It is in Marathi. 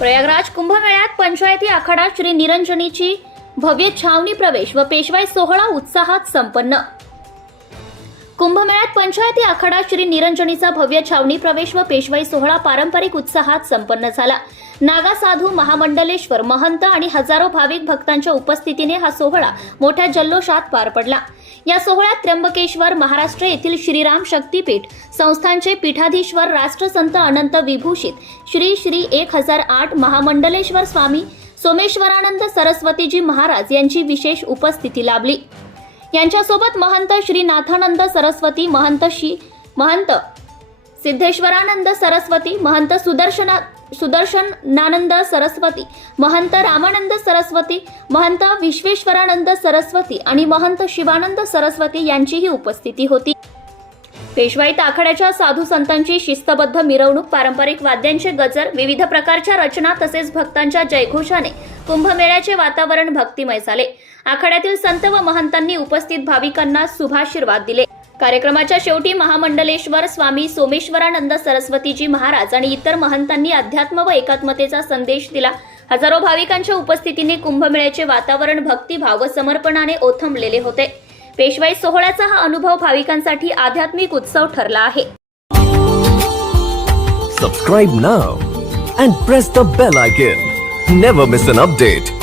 प्रयागराज कुंभमेळ्यात पंचायती आखाडा श्री निरंजनीची भव्य छावणी प्रवेश व पेशवाई सोहळा उत्साहात संपन्न. कुंभमेळ्यात पंचायती आखाडा श्री निरंजनीचा भव्य छावणी प्रवेश व पेशवाई सोहळा पारंपरिक उत्साहात संपन्न झाला. नागा साधू महामंडलेश्वर महंत आणि हजारो भाविक भक्तांच्या उपस्थितीने हा सोहळा मोठ्या जल्लोषात पार पडला. या सोहळ्यात त्र्यंबकेश्वर महाराष्ट्र येथील श्रीराम शक्तीपीठ संस्थांचे पीठाधीश्वर राष्ट्रसंत अनंत विभूषित श्री श्री एक हजार आठ महामंडलेश्वर स्वामी सोमेश्वरानंद सरस्वतीजी महाराज यांची विशेष उपस्थिती लाभली. यांच्यासोबत महंत श्री नाथानंद सरस्वती महंत श्री महंत सिद्धेश्वरानंद सरस्वती महंत सुदर्शना सुदर्शन नानंद सरस्वती महंत रामानंद सरस्वती महंत विश्वेश्वरानंद सरस्वती आणि महंत शिवानंद सरस्वती यांचीही उपस्थिती होती. पेशवाईत आखाड्याच्या साधू संतांची शिस्तबद्ध मिरवणूक पारंपरिक वाद्यांचे गजर विविध प्रकारच्या रचना तसेच भक्तांच्या जयघोषाने कुंभमेळ्याचे वातावरण भक्तिमय झाले. आखाड्यातील संत व महंतांनी उपस्थित भाविकांना शुभाशीर्वाद दिले. कार्यक्रमाच्या शेवटी महामंडलेश्वर स्वामी सोमेश्वरानंद सरस्वतीजी महाराज आणि इतर महंतांनी अध्यात्म व एकात्मतेचा संदेश दिला. हजारो भाविकांच्या उपस्थितीने कुंभमेळ्याचे वातावरण भक्तिभाव व समर्पणाने ओथंबलेले होते. पेशवाई सोहळ्याचा हा अनुभव भाविकांसाठी आध्यात्मिक उत्सव ठरला आहे. Subscribe now and press the bell icon never miss an update